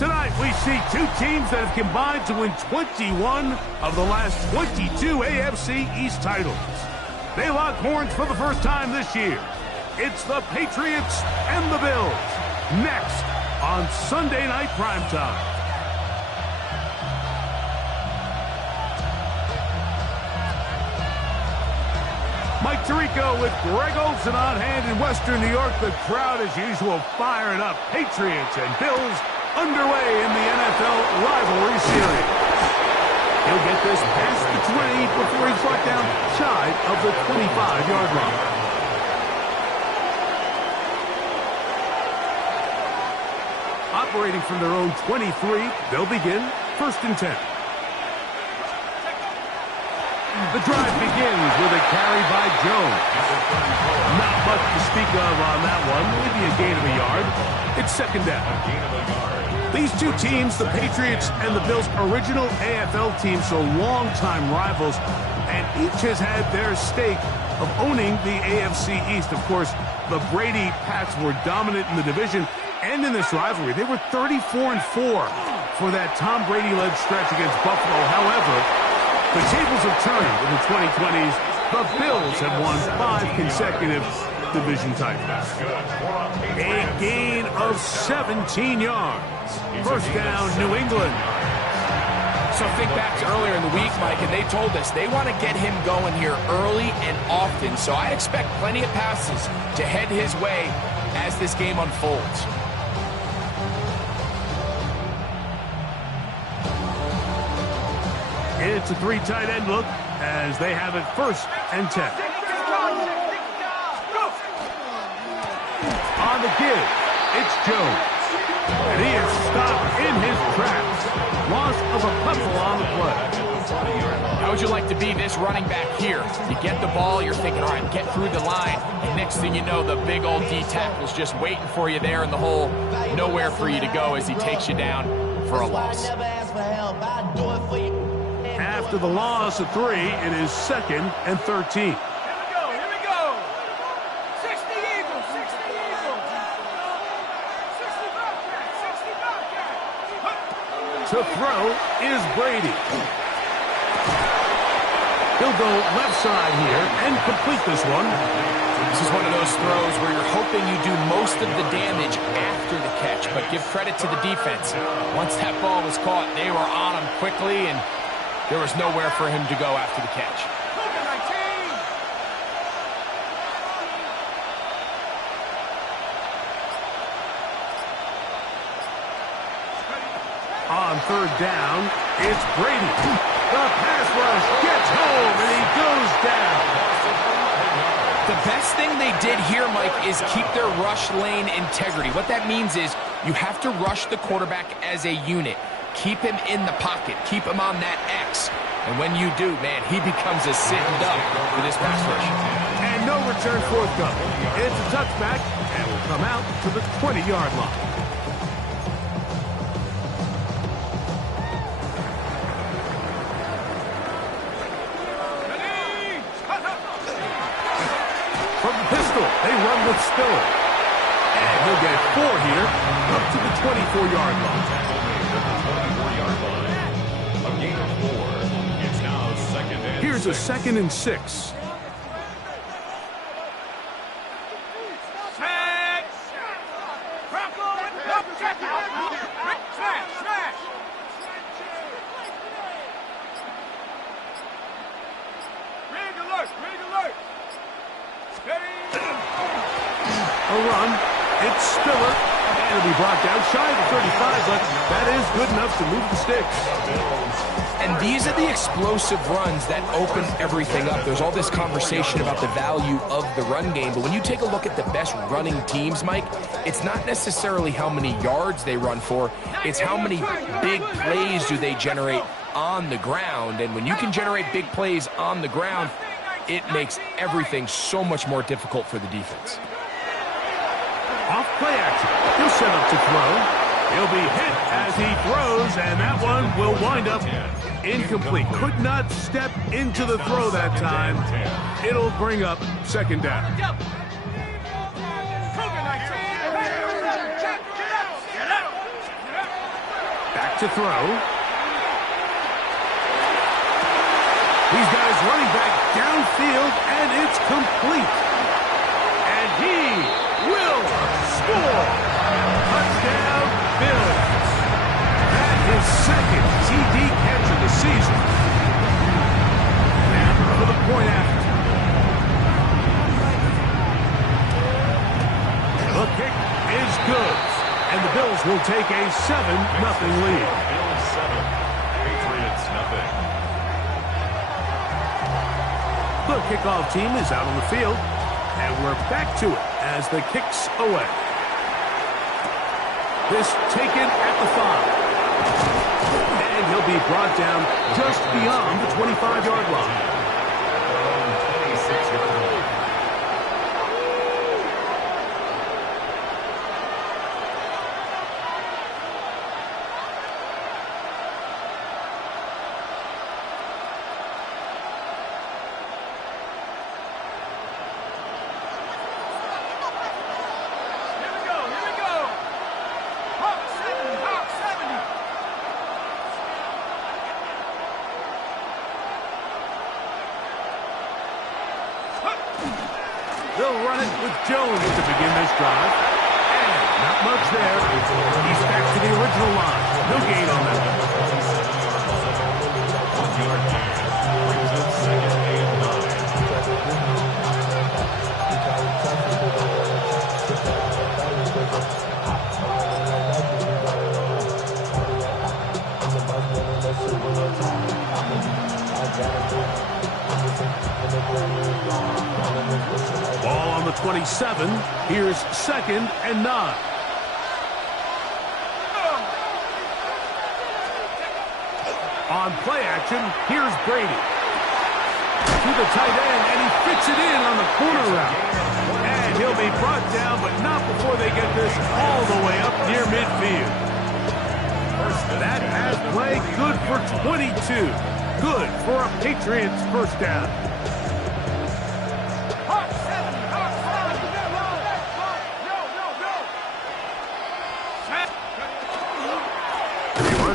Tonight, we see two teams that have combined to win 21 of the last 22 AFC East titles. They lock horns for the first time this year. It's the Patriots and the Bills. Next on Sunday Night Primetime. Mike Tirico with Greg Olsen on hand in Western New York. The crowd, as usual, firing up. Patriots and Bills underway in the NFL rivalry series. He'll get this past the 20 before he's brought down shy of the 25-yard line. Operating from their own 23, they'll begin 1st and 10. The drive begins with a carry by Jones. Not much to speak of on that one. Maybe a gain of a yard. It's 2nd down. These two teams, the Patriots and the Bills, original AFL teams, so longtime rivals, and each has had their stake of owning the AFC East. Of course, the Brady Pats were dominant in the division and in this rivalry. They were 34-4 for that Tom Brady-led stretch against Buffalo. However, the tables have turned in the 2020s. The Bills have won 5 consecutive division titles. A gain of 17 yards. 1st down, New England. So think back to earlier in the week, Mike, and they told us they want to get him going here early and often. So I expect plenty of passes to head his way as this game unfolds. It's a 3 tight end look as they have it 1st and 10. On the give, it's Jones. And he is stopped in his tracks. Loss of a couple on the play. How would you like to be this running back here? You get the ball, you're thinking, all right, get through the line. And next thing you know, the big old D tackle's just waiting for you there in the hole. Nowhere for you to go as he takes you down for a loss. After the loss of 3, it is 2nd and 13. To throw is Brady. He'll go left side here and complete this one. This is one of those throws where you're hoping you do most of the damage after the catch, but give credit to the defense. Once that ball was caught, they were on him quickly, and there was nowhere for him to go after the catch. On 3rd down, it's Brady. The pass rush gets home, and he goes down. The best thing they did here, Mike, is keep their rush lane integrity. What that means is you have to rush the quarterback as a unit. Keep him in the pocket. Keep him on that X. And when you do, man, he becomes a sitting duck for this pass rush. And no return forthcoming. It's a touchback, and will come out to the 20-yard line. From the pistol, they run with Spiller. And he'll get 4 here, up to the 24-yard line. Here's a 2nd and 6. A run. It's Spiller. And it'll be brought down shy of the 35, but that is good enough to move the sticks. And these are the explosive runs that open everything up. There's all this conversation about the value of the run game, but when you take a look at the best running teams, Mike, it's not necessarily how many yards they run for, it's how many big plays do they generate on the ground. And when you can generate big plays on the ground, it makes everything so much more difficult for the defense. Off play action. He'll set up to throw. He'll be hit as he throws, and that one will wind up incomplete. Could not step into the throw that time. It'll bring up 2nd down. to throw. He's got his running back downfield, and it's complete. And he will score. Touchdown, Bills. That is second TD catch of the season. And for the point after. The kick is good. And the Bills will take a 7-0 lead. Bills 7, Patriots nothing. The kickoff team is out on the field, and we're back to it as the kick's away. This taken at the 5. And he'll be brought down just beyond the 25-yard line. 26-yard line. They'll run it with Jones to begin this drive. And not much there. He's back to the original line. No gain on that. 1-yard gain. Brings up second and 9. Ball on the 27. Here's second and 9. On play action, here's Brady. To the tight end, and he fits it in on the corner route. And he'll be brought down, but not before they get this all the way up near midfield. That pass play, good for 22. Good for a Patriots first down.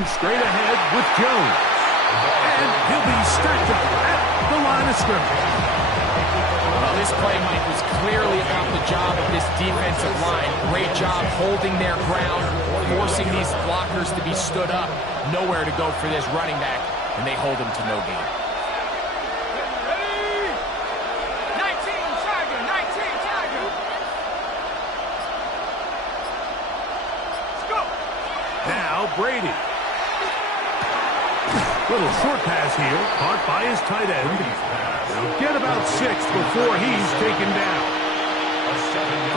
Straight ahead with Jones. And he'll be stacked up at the line of scrimmage. Well, this play, Mike, was clearly about the job of this defensive line. Great job holding their ground, forcing these blockers to be stood up. Nowhere to go for this running back, and they hold him to no gain. Now Brady. Little short pass here, caught by his tight end. He'll get about 6 before he's taken down.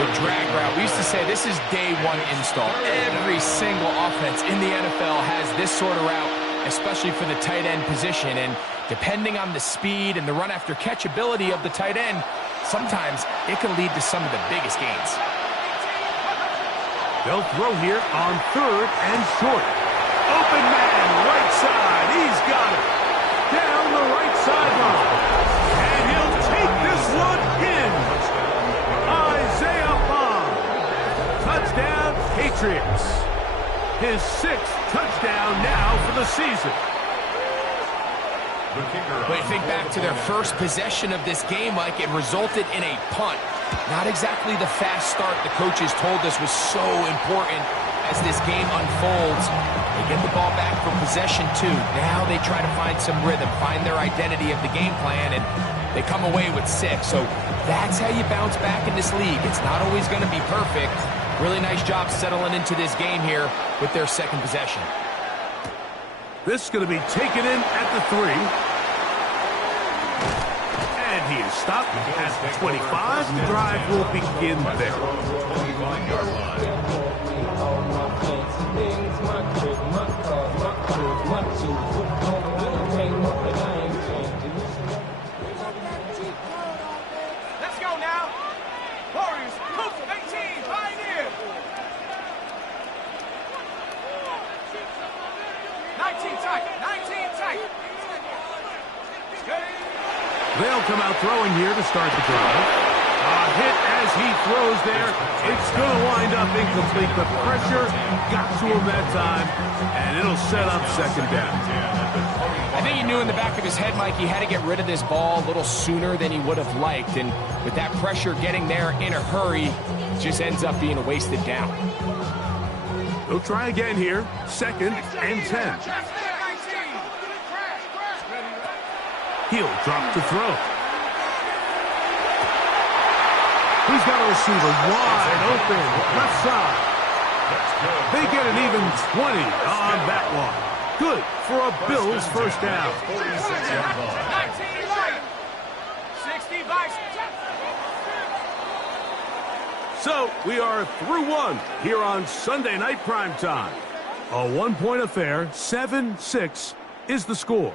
The drag route. We used to say this is day one install. Every single offense in the NFL has this sort of route, especially for the tight end position. And depending on the speed and the run after catch ability of the tight end, sometimes it can lead to some of the biggest gains. They'll throw here on 3rd and short. Open man, right side. He's got it. Down the right sideline. And he'll take this one in. Isaiah Bond. Touchdown, Patriots. His 6th touchdown now for the season. When you think back to their first possession of this game, Mike, it resulted in a punt. Not exactly the fast start the coaches told us was so important as this game unfolds. They get the ball back for possession 2. Now they try to find some rhythm, find their identity of the game plan, and they come away with 6. So that's how you bounce back in this league. It's not always going to be perfect. Really nice job settling into this game here with their 2nd possession. This is going to be taken in at the 3. And he is stopped at the 25. The drive will begin there. 25-yard line. Let's go now. Warriors, Coop 18, Pioneer. 19 tight, 19 tight. They'll come out throwing here to start the drive. hit as he throws there. It's going to wind up incomplete. The pressure got to him that time, and it'll set up second down. I think he knew in the back of his head, Mike, he had to get rid of this ball a little sooner than he would have liked. And with that pressure getting there in a hurry, it just ends up being a wasted down. He'll try again here. 2nd and 10. He'll drop to throw. He's got a receiver wide open, left side. They get an even 20 on that one. Good for a Bills first down. 60 Vice. So we are through one here on Sunday Night Primetime. A one-point affair, 7-6 is the score.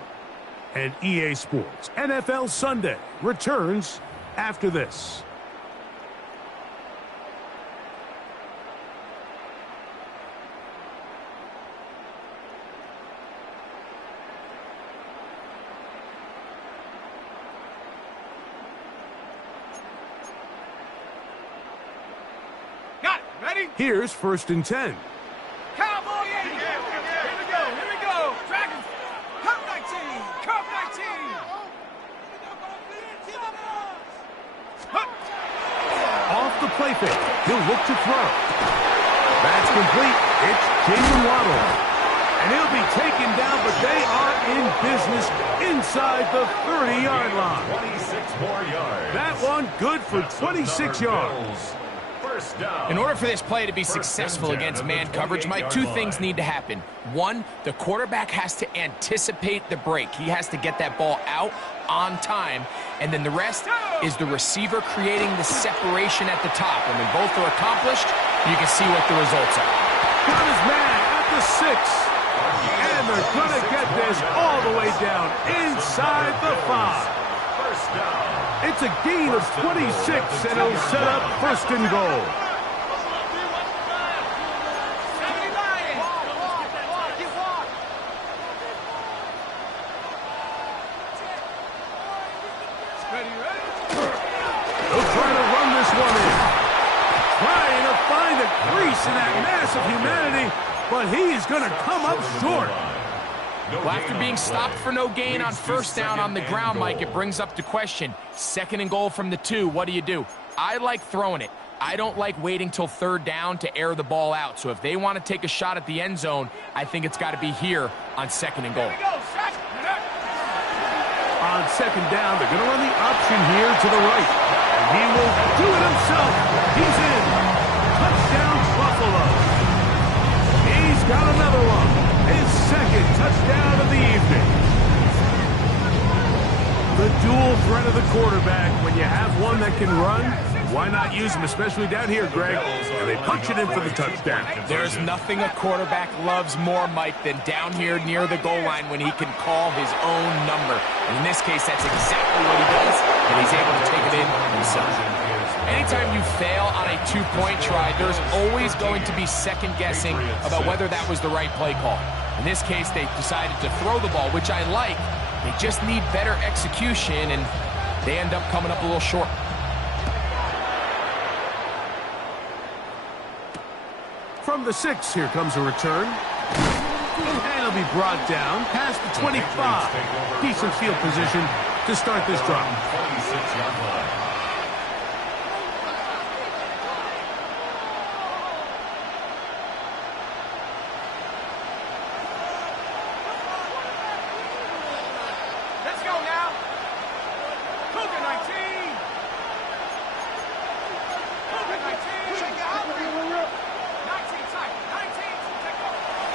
And EA Sports NFL Sunday returns after this. Got it. Ready? Here's 1st and 10. Cowboy 80. Here we go. Here we go. Dragons. Cup 19. Cup 19. Off the play fake. He'll look to throw. That's complete. It's Jalen Waddle. And he'll be taken down, but they are in business inside the 30-yard line. 26 more yards. That one good for 26 yards. First down. In order for this play to be successful against man coverage, Mike, two things need to happen. One, the quarterback has to anticipate the break. He has to get that ball out on time. And then the rest is the receiver creating the separation at the top. And when both are accomplished, you can see what the results are. Got his man at the 6. And they're going to get this all the way down inside the 5. First down. It's a gain of 26, and it'll set up 1st and goal. They'll try to run this one in. Trying to find a crease in that mass of humanity, but he's going to come up short. Well, after being stopped for no gain on 1st down on the ground, Mike, it brings up the question. 2nd and goal from the 2, what do? I like throwing it. I don't like waiting till 3rd down to air the ball out. So if they want to take a shot at the end zone, I think it's got to be here on 2nd and goal. On 2nd down, they're going to run the option here to the right. And he will do it himself. He's in. Touchdown, Buffalo. He's got another one. His 2nd touchdown of the evening. The dual threat of the quarterback. When you have one that can run, why not use him, especially down here, Greg? And they punch it in for the touchdown. There's nothing a quarterback loves more, Mike, than down here near the goal line when he can call his own number. And in this case, that's exactly what he does, and he's able to take it in himself. Anytime you fail on a 2-point try, there's always going to be second-guessing about whether that was the right play call. In this case, they decided to throw the ball, which I like. They just need better execution, and they end up coming up a little short. From the 6, here comes a return. And he'll be brought down past the 25. Decent field position to start this drive. 26-yard line. Let's go now. Cougar 19. Cougar 19. 19 tight. 19.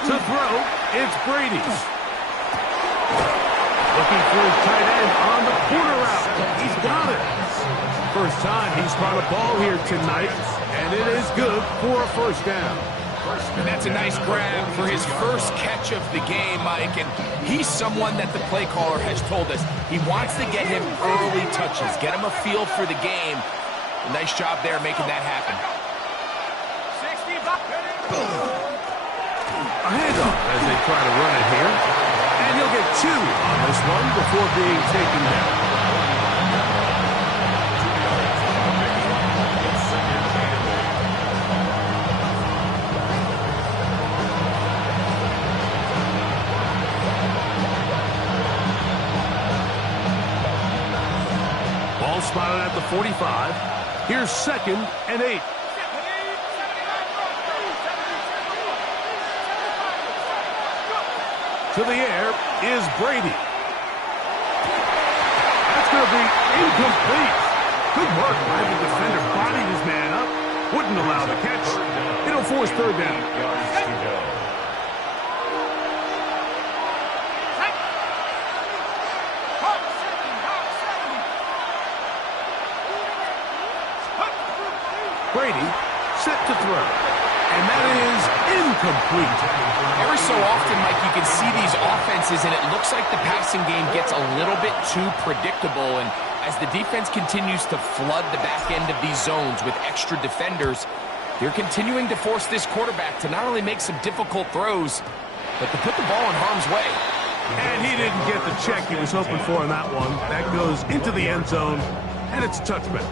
To throw, it's Brady's. Looking for his tight end on the corner route. He's got it. First time he's caught a ball here tonight, and it is good for a 1st down. And that's a nice grab for his first catch of the game, Mike. And he's someone that the play caller has told us he wants to get him early touches, get him a feel for the game. Nice job there making that happen. 60. A handoff as they try to run it here. And he'll get 2 on this one before being taken down. spotted at the 45. Here's 2nd and 8. To the air is Brady. That's going to be incomplete. Good work by the defender. Bodied his man up. Wouldn't allow the catch. It'll force 3rd down. 8 yards to go. Brady set to throw. And that is incomplete. Every so often, Mike, you can see these offenses, and it looks like the passing game gets a little bit too predictable. And as the defense continues to flood the back end of these zones with extra defenders, they're continuing to force this quarterback to not only make some difficult throws, but to put the ball in harm's way. And he didn't get the check he was hoping for in that one. That goes into the end zone, and it's a touchback.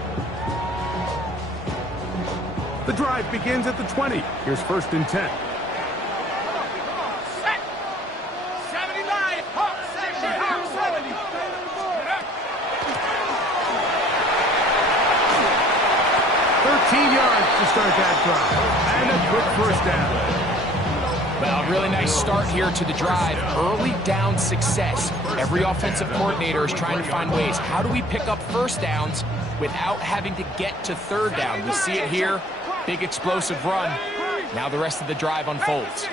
The drive begins at the 20. Here's 1st and 10. Set. 79. 70. 13 yards to start that drive. And a quick 1st down. Well, really nice start here to the drive. Early down success. Every offensive coordinator is trying to find ways. How do we pick up 1st downs without having to get to 3rd down? We see it here. Big explosive run. Now the rest of the drive unfolds.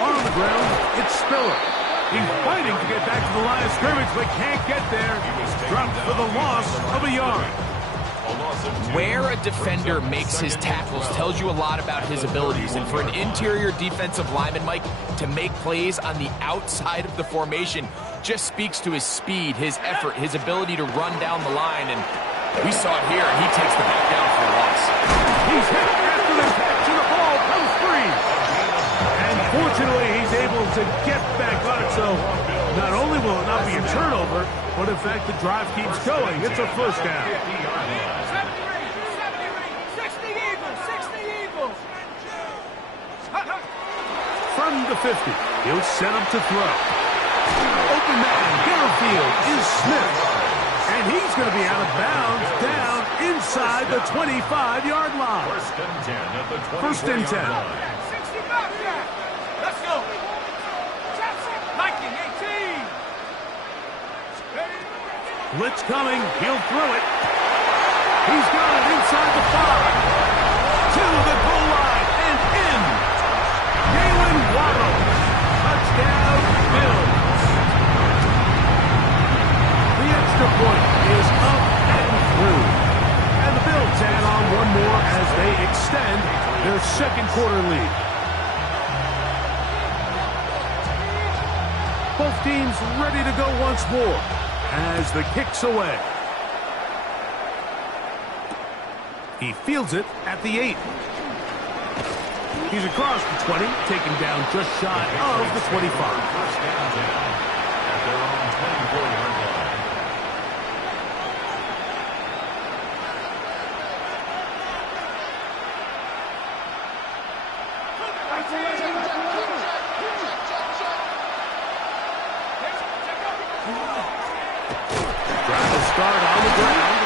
On the ground, it's Spiller. He's fighting to get back to the line of scrimmage, but can't get there. Dropped for the loss of a yard. Where a defender makes his tackles tells you a lot about his abilities. And for an interior defensive lineman, Mike, to make plays on the outside of the formation just speaks to his speed, his effort, his ability to run down the line. And we saw it here, and he takes the back down for a loss. He's hit after the catch, and the ball comes free. And fortunately, he's able to get back on it. So not only will it not be a turnover, but in fact, the drive keeps going. It's a 1st down. 60 Eagles. From the 50, he'll set up to throw. Open man, downfield is Smith. And he's going to be out of bounds down inside the 25-yard line. 1st and 10 at the 20. 1st and 10. Let's go. Viking 18. Blitz coming. He'll throw it. He's got it inside the 5. To the goal line and in. Jalen Waddle. Touchdown, Bills. The extra point is up and through. And the Bills add on one more as they extend their 2nd quarter lead. Both teams ready to go once more as the kick's away. He fields it at the 8. He's across the 20, taken down just shy of the 25. 1st and 10 at their own 24-yard line. Drive will start on the ground,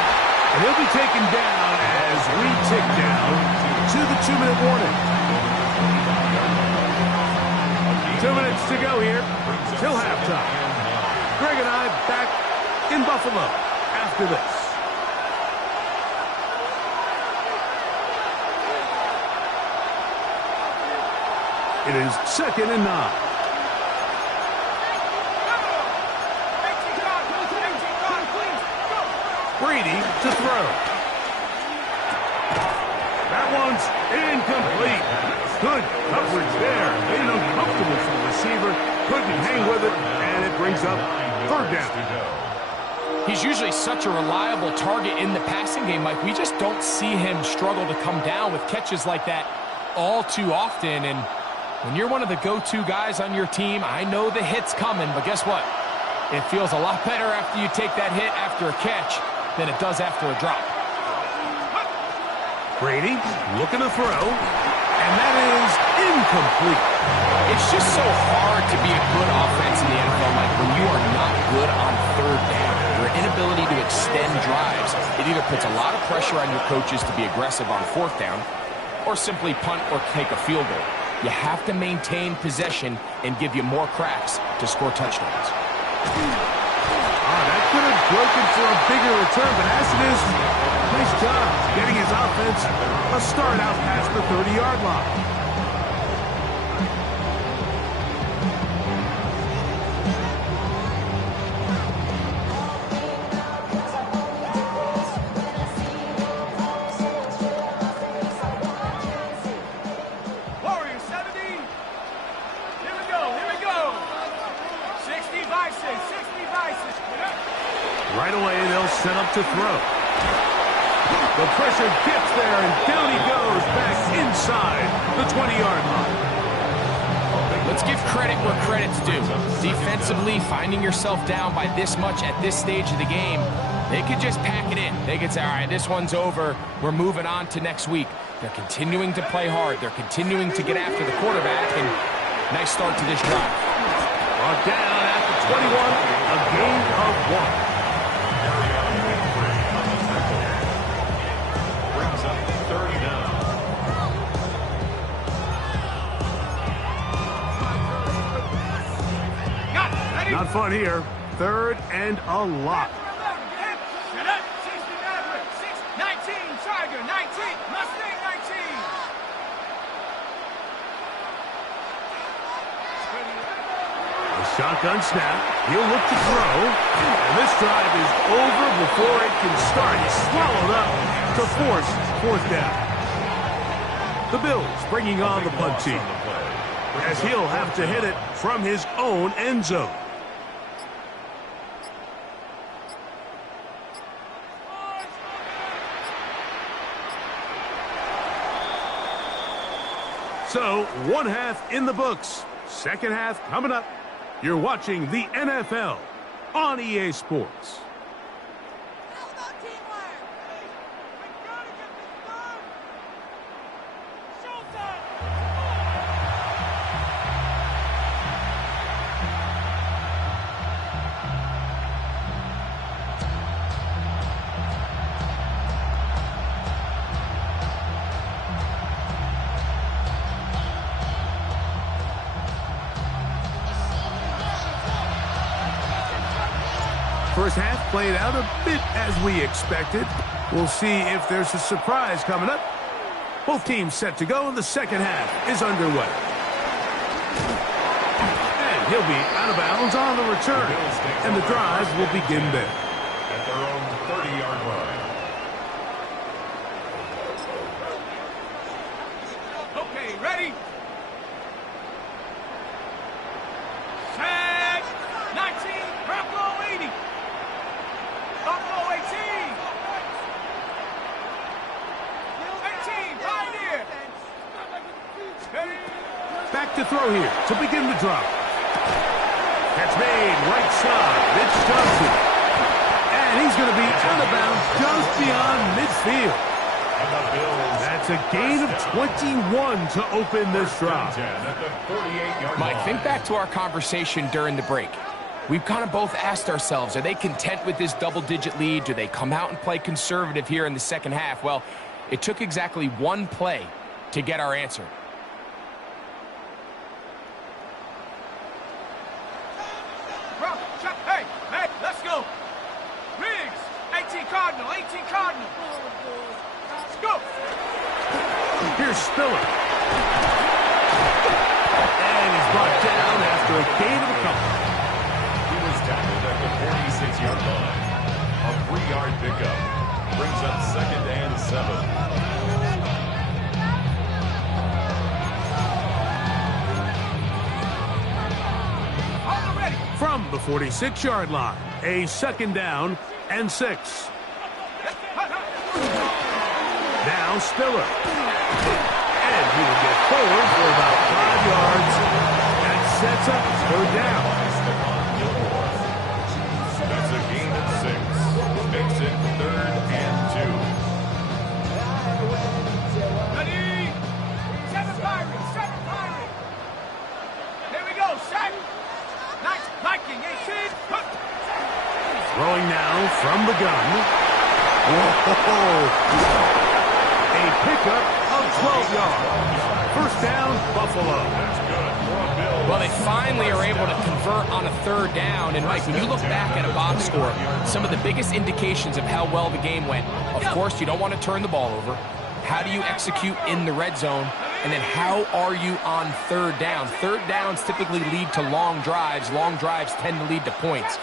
and he'll be taken down as we tick down to the 2-minute warning. 2 minutes to go here till halftime. Greg and I back in Buffalo after this. It is 2nd and 9. Brady to throw. That one's incomplete. Good coverage there. Made it uncomfortable for the receiver. Couldn't hang with it, and it brings up 3rd down. He's usually such a reliable target in the passing game, Mike. We just don't see him struggle to come down with catches like that all too often. And when you're one of the go-to guys on your team, I know the hit's coming, but guess what? It feels a lot better after you take that hit after a catch than it does after a drop. Brady looking to throw, and that is incomplete. It's just so hard to be a good offense in the NFL, Mike, when you are not good on third down. Your inability to extend drives, it either puts a lot of pressure on your coaches to be aggressive on fourth down or simply punt or take a field goal. You have to maintain possession and give you more cracks to score touchdowns. That could have broken for a bigger return, but as it is, nice job getting his offense a start out past the 30-yard line. Right away, they'll set up to throw. The pressure gets there, and down he goes back inside the 20-yard line. Let's give credit where credit's due. Defensively, finding yourself down by this much at this stage of the game, they could just pack it in. They could say, all right, this one's over. We're moving on to next week. They're continuing to play hard. They're continuing to get after the quarterback, and nice start to this drive. Brought down at the 21, a gain of 1. Brings up 30 now. Not fun here. 3rd and a lot. Shut up. 19, Tiger, 19, Mustang, 19. Shotgun snap. He'll look to throw. And this drive is over before it can start. He's swallowed up to force 4th down. The Bills bringing on the punt team, as he'll have to hit it from his own end zone. So, 1 half in the books. 2nd half coming up. You're watching the NFL on EA Sports. First half played out a bit as we expected. We'll see if there's a surprise coming up. Both teams set to go, and the 2nd half is underway. And he'll be out of bounds on the return, and the drive will begin there. At their own 30-yard line. Okay, ready? Set. 19, Buffalo 80. Buffalo 18. 18, Pioneer. Back to throw here to begin the drop. Catch made right side. It's Johnson. And he's going to be out of bounds just beyond midfield. That's a gain of 21 to open this drive. Mike, think back to our conversation during the break. We've kind of both asked ourselves, are they content with this double-digit lead? Do they come out and play conservative here in the 2nd half? Well, it took exactly 1 play to get our answer. Hey, let's go. Riggs, 18 Cardinal, 18 Cardinal. Let's go. Here's Spiller. And he's brought down after a gain of a couple. He was tackled at the 46-yard line. A 3-yard pickup brings up 2nd and 7. From the 46-yard line, a 2nd down and 6. Now Spiller. And he will get forward for about 5 yards. That sets up 3rd down. That's a gain of 6. Makes it 3rd and 2. Ready? 7 Pirates, 7 Pirates. Whoa. A pickup of 12 yards. First down, Buffalo. Well, they finally are able to convert on a third down. And, Mike, when you look back at a box score, some of the biggest indications of how well the game went, of course, you don't want to turn the ball over. How do you execute in the red zone? And then how are you on third down? Third downs typically lead to long drives. Long drives tend to lead to points.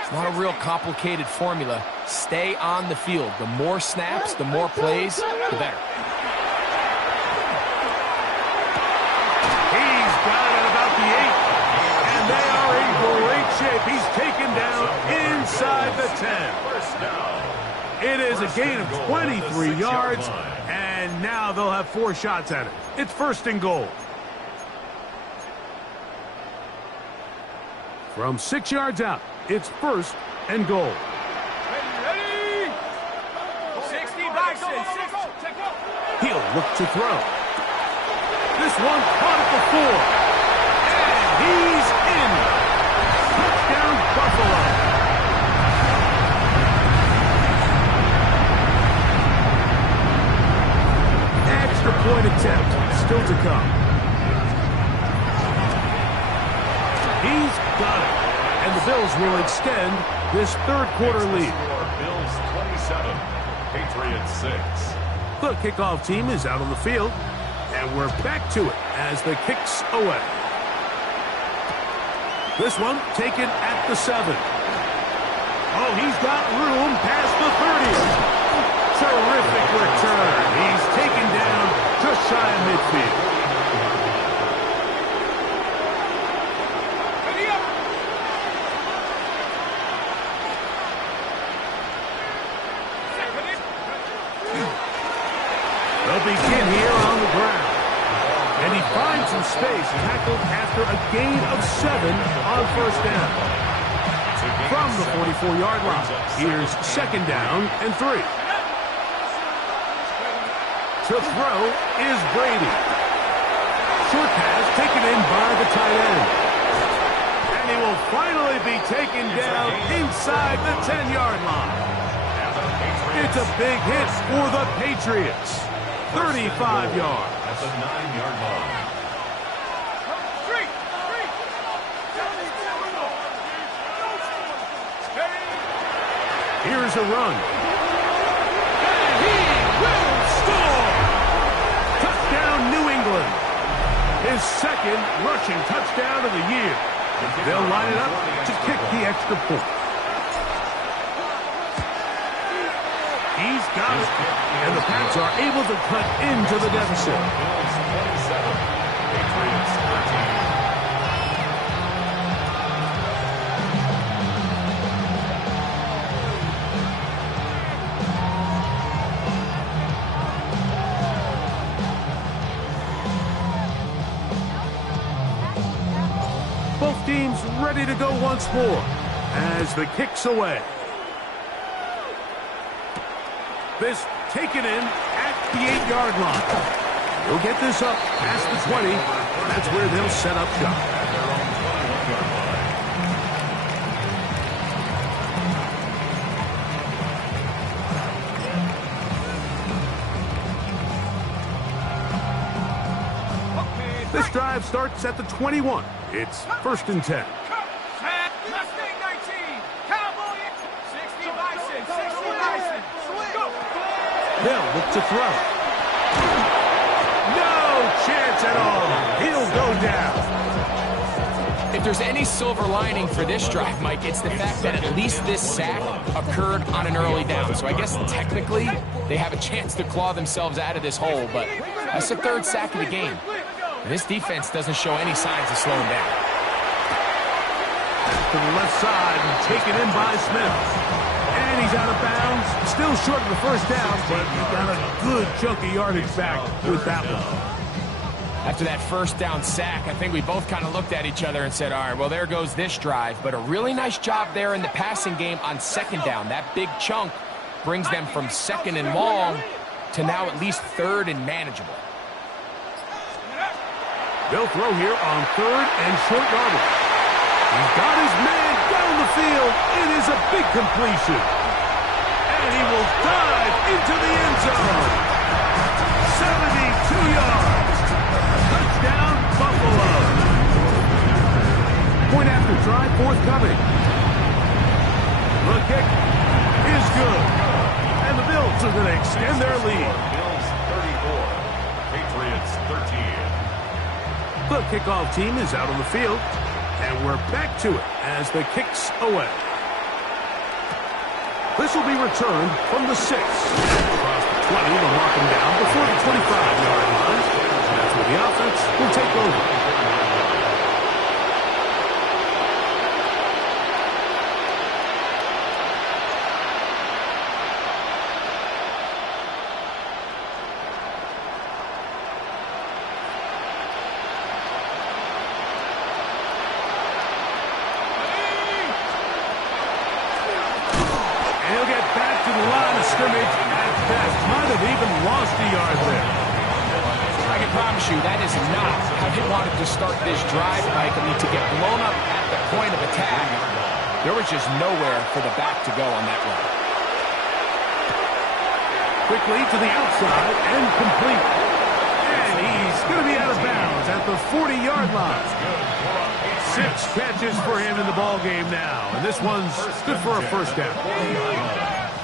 It's not a real complicated formula. Stay on the field. The more snaps, the more plays, the better. He's got it about the 8. And they are in great shape. He's taken down inside the 10. It is a gain of 23 yards. And now they'll have 4 shots at it. It's first and goal. From 6 yards out, it's first and goal. Ready? 60 by 6. He'll look to throw. This one caught at the 4. And he's in. Touchdown, Buffalo. Extra point attempt still to come. He's got it. And the Bills will extend this third quarter lead. Bills 27, Patriots 6. The kickoff team is out on the field. And we're back to it as the kick's away. This one taken at the 7. Oh, he's got room past the 30. Terrific return. He's taken down just shy of midfield. They'll begin here on the ground. And he finds some space, tackled after a gain of 7 on first down. From the 44-yard line, here's second down and 3. To throw is Brady. Short pass taken in by the tight end. And he will finally be taken down inside the 10-yard line. It's a big hit for the Patriots. 35 yards. At the 9-yard line. Here's a run. And he will score! Touchdown, New England. His second rushing touchdown of the year. They'll line it up to kick the extra point. He's got it. And the Pats are able to cut into the deficit. Bills 27, Patriots 13. Both teams ready to go once more as the kick's away. This taken in at the 8-yard line. He'll get this up past the 20. That's where they'll set up shop. This drive starts at the 21. It's first and 10. Mustang 19. Cowboy 60 Bison. 60 Bison. Go. They'll look to throw. No chance at all. He'll go down. If there's any silver lining for this drive, Mike, it's the fact that at least this sack occurred on an early down. So I guess technically they have a chance to claw themselves out of this hole, but that's the third sack of the game. And this defense doesn't show any signs of slowing down. To the left side and taken in by Smith. And he's out of bounds. Still short of the first down, but he got a good chunk of yardage back with that one. After that first down sack, I think we both kind of looked at each other and said, all right, well, there goes this drive. But a really nice job there in the passing game on second down. That big chunk brings them from second and long to now at least third and manageable. They'll throw here on third and short yardage. He's got his man down the field. It is a big completion. And And he will dive into the end zone. 72 yards. Touchdown, Buffalo. Point after try forthcoming. The kick is good. And the Bills are going to extend their lead. Bills 34, Patriots 13. The kickoff team is out on the field. And we're back to it as the kick's away. This will be returned from the 6. Across the 20, they'll mark him down before the 25-yard line. That's where the offense will take over. Might have even lost a yard there. I can promise you that is not how he wanted to start this drive, Mike. I mean, to get blown up at the point of attack, there was just nowhere for the back to go on that run. Quickly to the outside and complete. And he's going to be out of bounds at the 40-yard line. 6 catches for him in the ball game now. And this one's good for a first down.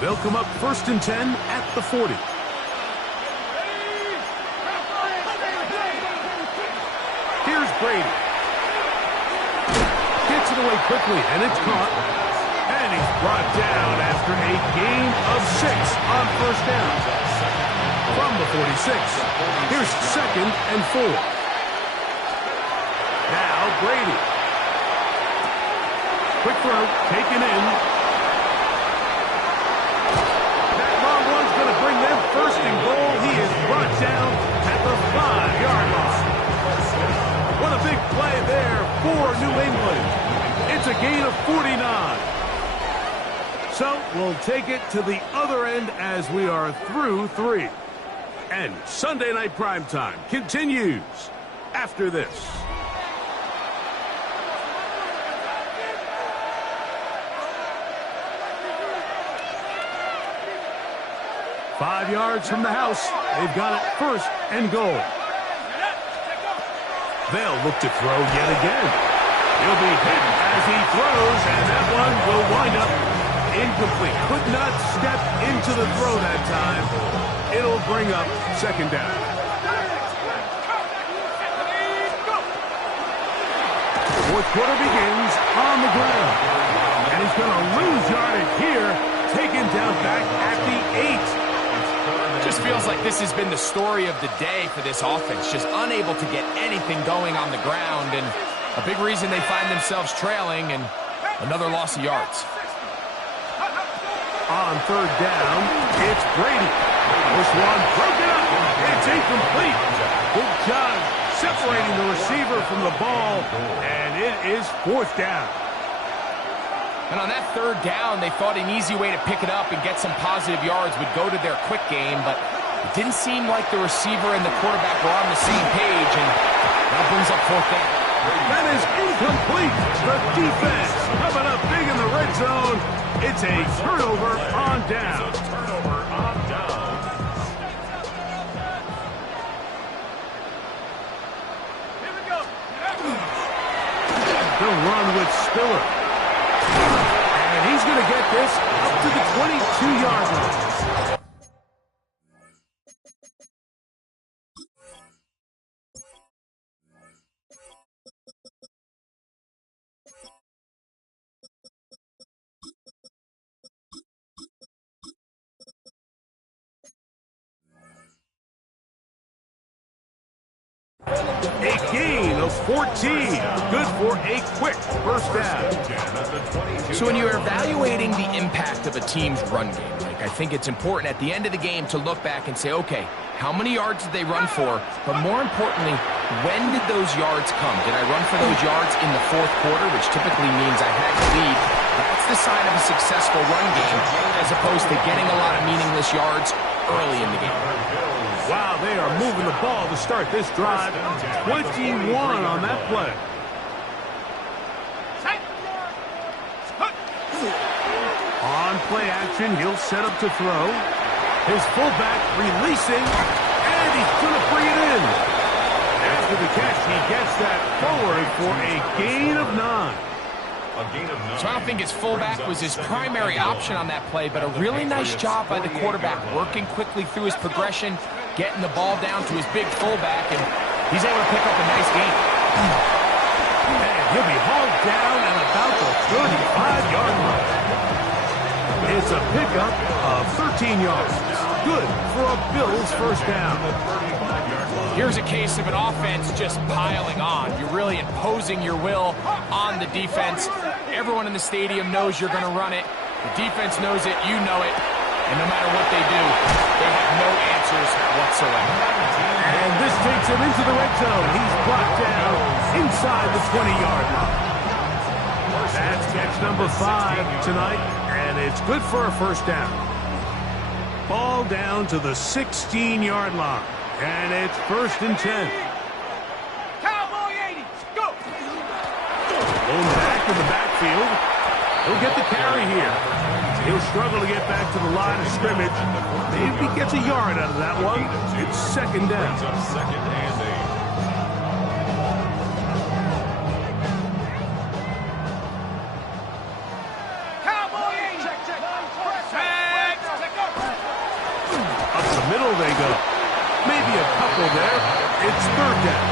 They'll come up 1st and 10 at the 40. Here's Brady. Gets it away quickly, and it's caught. And he's brought down after a gain of 6 on first down. From the 46. Here's 2nd and 4. Now Brady. Quick throw, taken in. Bring them 1st and goal. He is brought down at the 5-yard line. What a big play there for New England. It's a gain of 49. So we'll take it to the other end as we are through 3. And Sunday Night Primetime continues after this. 5 yards from the house. They've got it 1st and goal. They'll look to throw yet again. He'll be hit as he throws, and that one will wind up incomplete. Could not step into the throw that time. It'll bring up 2nd down. Fourth quarter begins on the ground. And he's going to lose yardage here. Taken down back at the 8. Just feels like this has been the story of the day for this offense. Just unable to get anything going on the ground. And a big reason they find themselves trailing and another loss of yards. On 3rd down, it's Brady. This one broken up. It's incomplete. Good job separating the receiver from the ball. And it is 4th down. And on that 3rd down, they thought an easy way to pick it up and get some positive yards would go to their quick game, but it didn't seem like the receiver and the quarterback were on the same page, and that brings up 4th down. That is incomplete. The defense coming up big in the red zone. It's a turnover on down. Here we go. They'll run with Spiller. And he's going to get this up to the 22-yard line. A gain of 14. Good for a quick first down. So when you're evaluating the impact of a team's run game, I think it's important at the end of the game to look back and say, okay, how many yards did they run for? But more importantly, when did those yards come? Did I run for those yards in the 4th quarter, which typically means I had the lead? That's the sign of a successful run game, as opposed to getting a lot of meaningless yards early in the game. Wow, they are moving the ball to start this drive. 21 on that play. On play action. He'll set up to throw. His fullback releasing, and he's going to bring it in. After the catch, he gets that forward for a gain of 9. So I don't think his fullback was his primary option on that play, but a really nice job by the quarterback, working quickly through his progression, getting the ball down to his big fullback, and he's able to pick up a nice gain. And he'll be hauled down at about the 35-yard line. It's a pickup of 13 yards. Good for a Bills first down. Here's a case of an offense just piling on. You're really imposing your will on the defense. Everyone in the stadium knows you're going to run it. The defense knows it, you know it. And no matter what they do, they have no answers whatsoever. And this takes him into the red zone. He's blocked down inside the 20-yard line. That's catch number 5 tonight, and it's good for a first down. Ball down to the 16-yard line, and it's 1st and 10. Cowboy 80, go! Going back in the backfield. He'll get the carry here. He'll struggle to get back to the line of scrimmage. Maybe he gets a yard out of that one. It's 2nd down. Second and 8. Cowboy 80, check. Up the middle they go. Maybe a couple there. It's 3rd down.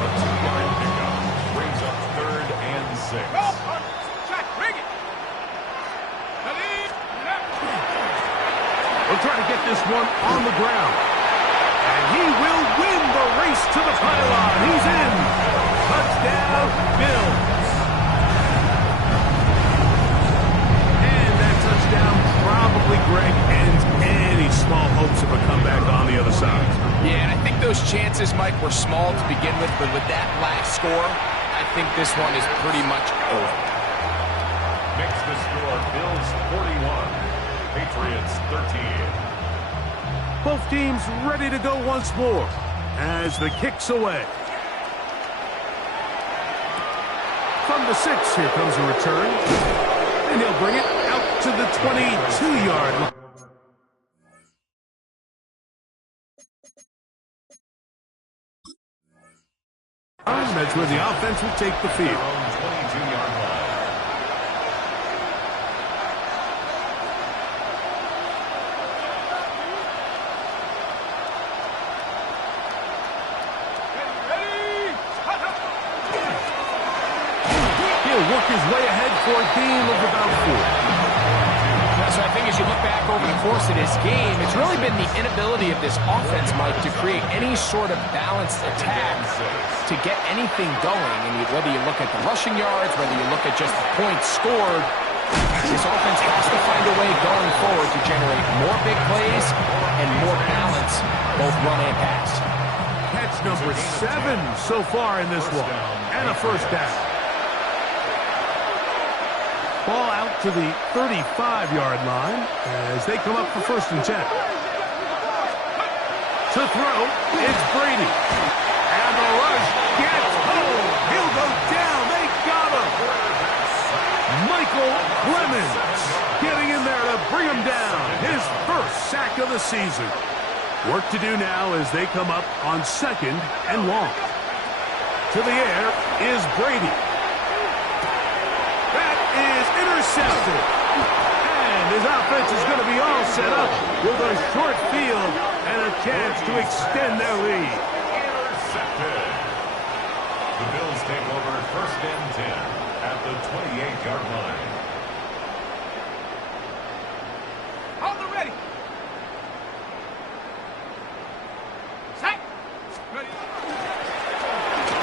A 2-yard pickup brings up 3rd and 6. Check, bring it. We'll try to get this one on the ground. And he will win the race to the pylon. He's in. Touchdown, Bills. And that touchdown probably, Greg, ends any small hopes of a comeback on the other side. Yeah, and I think those chances, Mike, were small to begin with, but with that last score, I think this one is pretty much over. Makes the score Bills 41, Patriots 13. Both teams ready to go once more as the kick's away. From the 6, here comes a return. And he'll bring it out to the 22-yard line. That's where the offense will take the field. 22-yard line. He'll work his way ahead for a gain of about 4. So I think as you look back over the course of this game, it's really been the inability of this offense, Mike, to create any sort of balanced attack to get anything going. And whether you look at the rushing yards, whether you look at just the points scored, this offense has to find a way going forward to generate more big plays and more balance, both run and pass. Catch number 7 so far in this one, and a first down. Ball out to the 35-yard line as they come up for 1st and 10. To throw, it's Brady. And the rush gets home. He'll go down. They got him. Michael Clemens getting in there to bring him down. His 1st sack of the season. Work to do now as they come up on 2nd and long. To the air is Brady. Intercepted. And his offense is going to be all set up with a short field and a chance to extend their lead. Intercepted. The Bills take over 1st and 10 at the 28-yard line. On the ready. Set. Ready.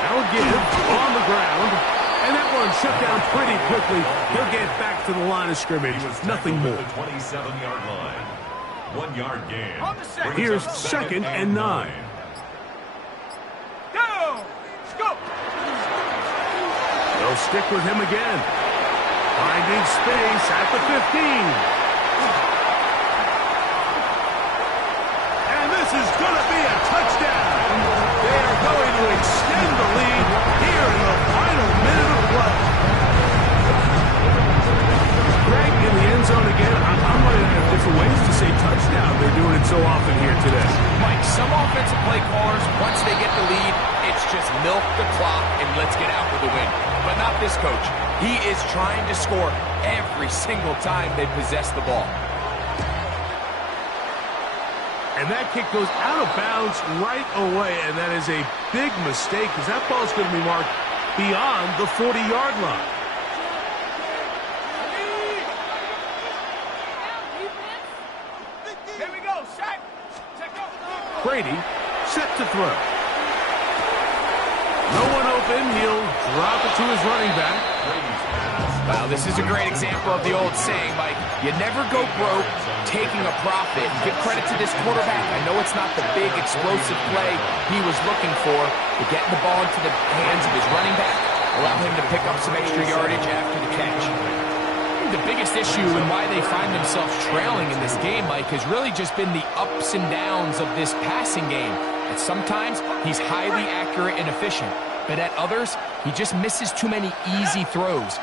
Now give on the ground. And that one shut down pretty quickly. He'll get back to the line of scrimmage. Nothing more. The 27-yard line. 1-yard gain. On the second. Here's 2nd and 9. Go. Go. They'll stick with him again. Finding space at the 15. And this is going to be a touchdown. They are going to extend the lead here in the final minute of play. today. Mike, some offensive play callers, once they get the lead, it's just milk the clock and let's get out with the win. But not this coach. He is trying to score every single time they possess the ball. And that kick goes out of bounds right away, and that is a big mistake because that ball is going to be marked beyond the 40-yard line. Here we go, set. Brady set to throw. No one open. He'll drop it to his running back. Wow, this is a great example of the old saying, Mike, you never go broke taking a profit. And give credit to this quarterback. I know it's not the big explosive play he was looking for, but getting the ball into the hands of his running back allowed him to pick up some extra yardage after the catch. The biggest issue and why they find themselves trailing in this game, Mike, has really just been the ups and downs of this passing game. And sometimes he's highly accurate and efficient, but at others, he just misses too many easy throws.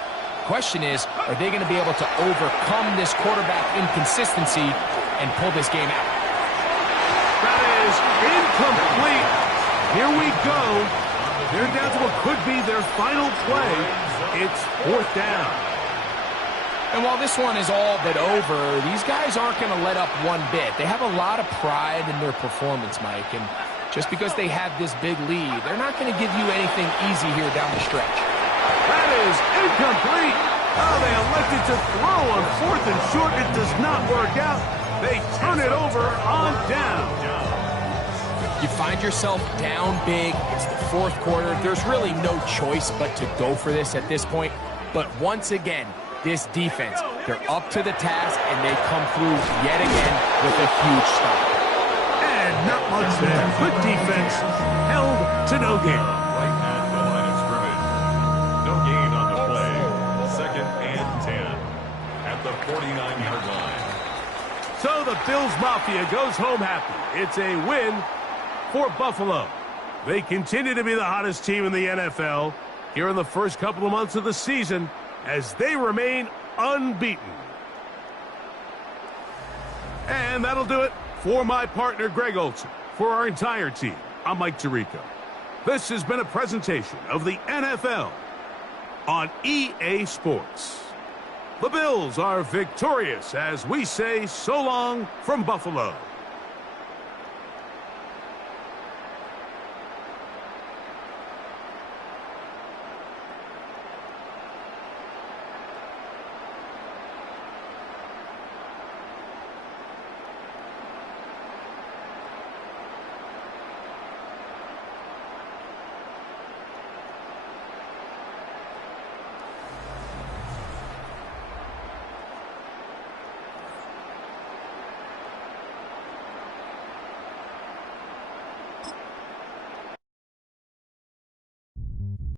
Question is, are they going to be able to overcome this quarterback inconsistency and pull this game out? That is incomplete. Here we go. They're down to what could be their final play. It's 4th down. And while this one is all but over, these guys aren't going to let up one bit. They have a lot of pride in their performance, Mike, and just because they have this big lead, they're not going to give you anything easy here down the stretch. That is incomplete. Oh, they elected to throw on 4th and short. It does not work out. They turn it over on down. You find yourself down big. It's the 4th quarter. There's really no choice but to go for this at this point. But once again, this defense, they're up to the task, and they come through yet again with a huge stop. And not much there. Good defense. Held to no gain. Right at the line of scrimmage. No gain on the play. 2nd and 10 at the 49-yard line. So the Bills Mafia goes home happy. It's a win for Buffalo. They continue to be the hottest team in the NFL here in the first couple of months of the season as they remain unbeaten. And that'll do it for my partner, Greg Olson. For our entire team, I'm Mike Tirico. This has been a presentation of the NFL on EA Sports. The Bills are victorious as we say so long from Buffalo.